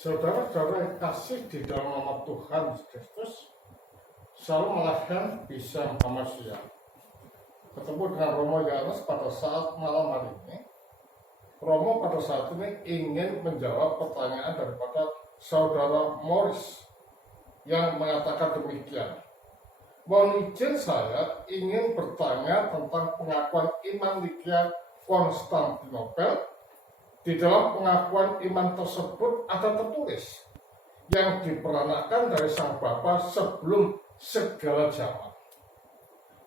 Saudara-saudara yang kasih di dalam nama Tuhan Kristus, Shalom Aleichem, bisa Hamashiach. Ketemu dengan Romo Yohanes pada saat malam hari ini. Romo pada saat ini ingin menjawab pertanyaan daripada saudara Morris yang mengatakan demikian. Mohon izin, saya ingin bertanya tentang pengakuan iman Nikea Konstantinopel. Di dalam pengakuan iman tersebut ada tertulis yang diperanakan dari Sang Bapa sebelum segala zaman.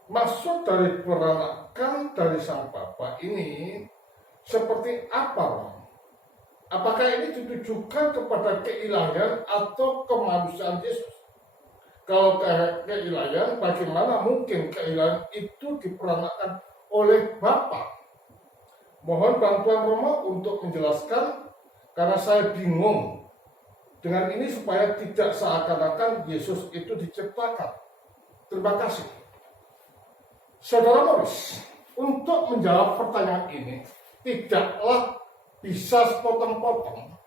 Maksud dari peranakan dari Sang Bapa ini seperti apa? Apakah ini ditujukan kepada keilahian atau kemanusiaan Yesus? Kalau keilahian, bagaimana mungkin keilahian itu diperanakan oleh Bapa? Mohon bantuan Romo untuk menjelaskan, karena saya bingung dengan ini supaya tidak seakan-akan Yesus itu diciptakan. Terima kasih. Saudara Morris, untuk menjawab pertanyaan ini tidaklah bisa sepotong-potong,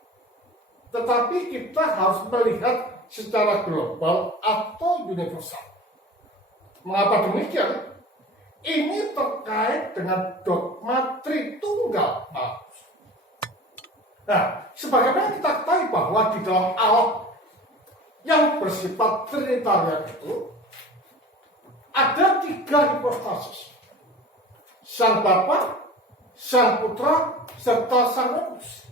tetapi kita harus melihat secara global atau universal. Mengapa demikian? Ini terkait dengan dogma Tritunggal. Nah, sebagaimana kita ketahui bahwa di dalam Allah yang bersifat Trinitarian itu ada 3 hipostasis: Sang Bapa, Sang Putra, serta Sang Roh Kudus.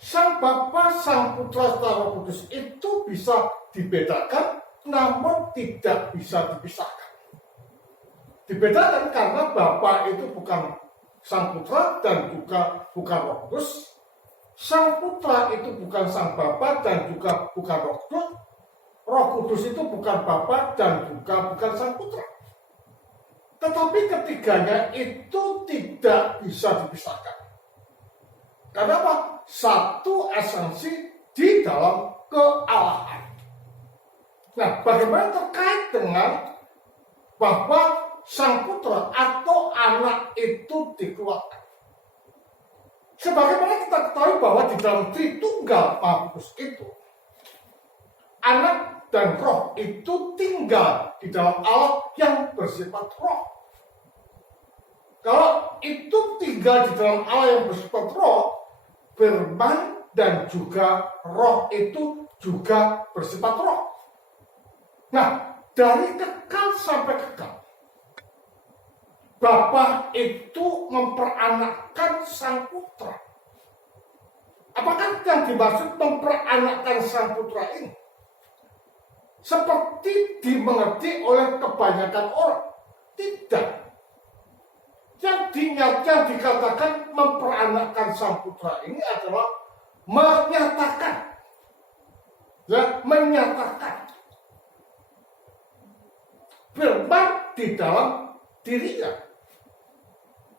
Sang Bapa, Sang Putra, serta Roh Kudus itu bisa dibedakan, namun tidak bisa dipisahkan. Dibedakan karena Bapa itu bukan Sang Putra dan juga bukan Roh Kudus. Sang Putra itu bukan Sang Bapa dan juga bukan Roh Kudus. Roh Kudus itu bukan Bapa dan juga bukan Sang Putra. Tetapi ketiganya itu tidak bisa dipisahkan. Karena apa? Satu esensi di dalam kealahan. Nah, bagaimana terkait dengan bahwa Sang Putra atau anak itu dikeluarkan? Sebagaimana kita ketahui bahwa di dalam Tritunggal Maha Kudus itu, anak dan roh itu tinggal di dalam Allah yang bersifat roh. Kalau itu tinggal di dalam Allah yang bersifat roh, firman dan juga roh itu juga bersifat roh. Nah, dari kekal sampai kekal, Bapa itu memperanakkan Sang Putra. Apakah yang dimaksud memperanakkan Sang Putra ini? Seperti dimengerti oleh kebanyakan orang. Tidak. Yang dikatakan memperanakkan Sang Putra ini adalah menyatakan. Menyatakan firman di dalam dirinya.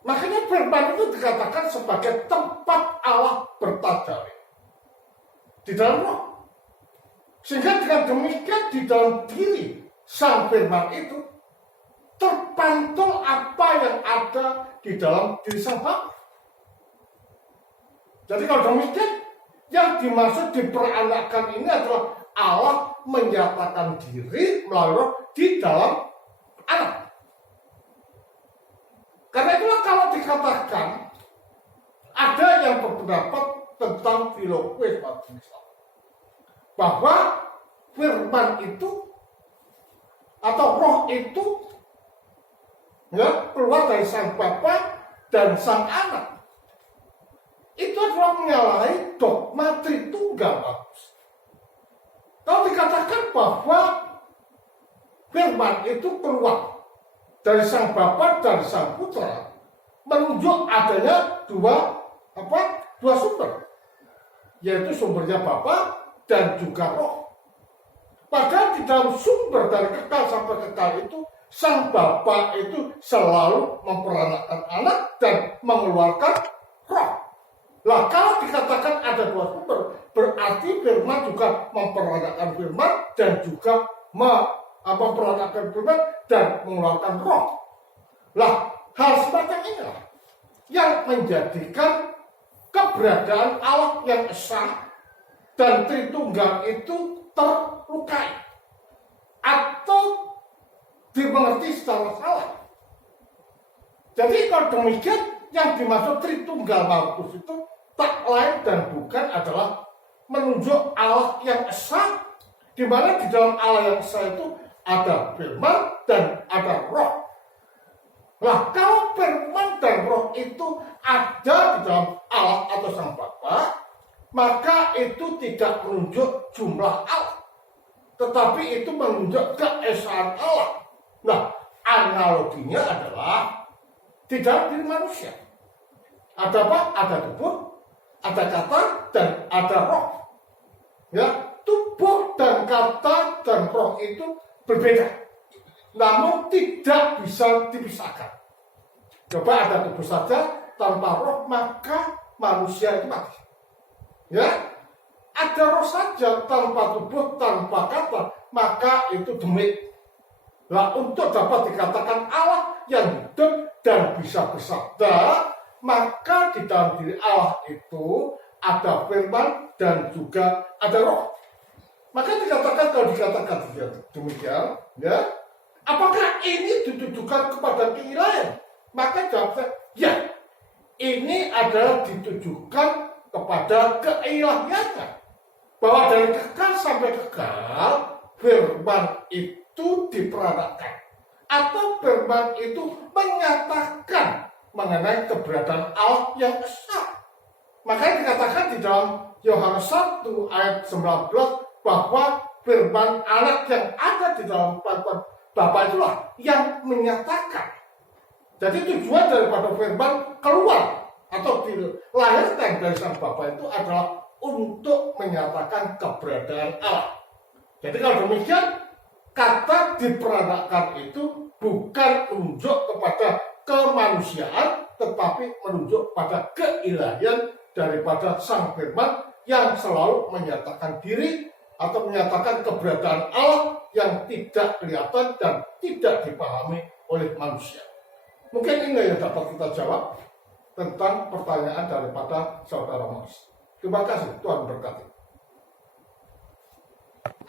Makanya firman itu dikatakan sebagai tempat Allah bertajalih di dalam roh. Sehingga dengan demikian di dalam diri Sang Firman itu terpantul apa yang ada di dalam diri Sang Bapa. Jadi kalau demikian, yang dimaksud diperanakkan ini adalah Allah menyatakan diri melalui roh di dalam anak. Karena itulah kalau dikatakan ada yang berpendapat tentang filokue bahwa firman itu atau roh itu keluar dari Sang Bapa dan Sang Anak, itu adalah menyalahi dogma Tritunggal. Kalau dikatakan bahwa firman itu keluar dari Sang Bapa dan Sang Putra, menunjuk adanya dua sumber, yaitu sumbernya Bapa dan juga roh. Padahal di dalam sumber dari kekal sampai kekal itu, Sang Bapa itu selalu memperanakkan anak dan mengeluarkan roh. Lah, kalau dikatakan ada 2 sumber, berarti firman juga memperanakkan firman dan juga memperanakkan firman dan mengeluarkan roh. Lah, hal semacam inilah yang menjadikan keberadaan Allah yang esa dan Tritunggal itu terlukai atau dimengerti secara salah. Jadi kalau demikian, yang dimaksud Tritunggal Malkus itu tak lain dan bukan adalah menunjuk Allah yang esa, di mana di dalam Allah yang esa itu ada firman dan ada roh. Nah, kalau firman dan roh itu ada di dalam Allah atau Sang Bapa, maka itu tidak menunjuk jumlah Allah, tetapi itu menunjuk keesaan Allah. Nah, analoginya adalah di dalam diri manusia. Ada apa? Ada tubuh, ada kata, dan ada roh. Ya, tubuh dan kata dan roh itu berbeda, namun tidak bisa dipisahkan. Coba ada tubuh saja tanpa roh, maka manusia itu mati. Ya, ada roh saja tanpa tubuh, tanpa kata, maka itu demit. Nah, untuk dapat dikatakan Allah yang hidup dan bisa bersabda, maka di dalam diri Allah itu ada firman dan juga ada roh. Maka dikatakan, kalau dikatakan demikian, ya, apakah ini ditujukan kepada keilahian? Maka jawabnya, ya, ini adalah ditujukan kepada keilahiannya. Bahwa dari kekal sampai kekal, firman itu diperanakan. Atau firman itu menyatakan mengenai keberadaan Allah yang esa. Makanya dikatakan di dalam Yohanes 1 ayat 19 bahwa firman anak yang ada di dalam perangkat Bapa itulah yang menyatakan. Jadi tujuan daripada firman keluar atau dilahirkan dari Sang Bapa itu adalah untuk menyatakan keberadaan Allah. Jadi kalau demikian, kata diperanakan itu bukan menunjuk kepada kemanusiaan, tetapi menunjuk pada keilahian daripada Sang Firman yang selalu menyatakan diri atau menyatakan keberadaan Allah yang tidak kelihatan dan tidak dipahami oleh manusia. Mungkin ini yang dapat kita jawab tentang pertanyaan daripada saudara Mas. Terima kasih, Tuhan berkati.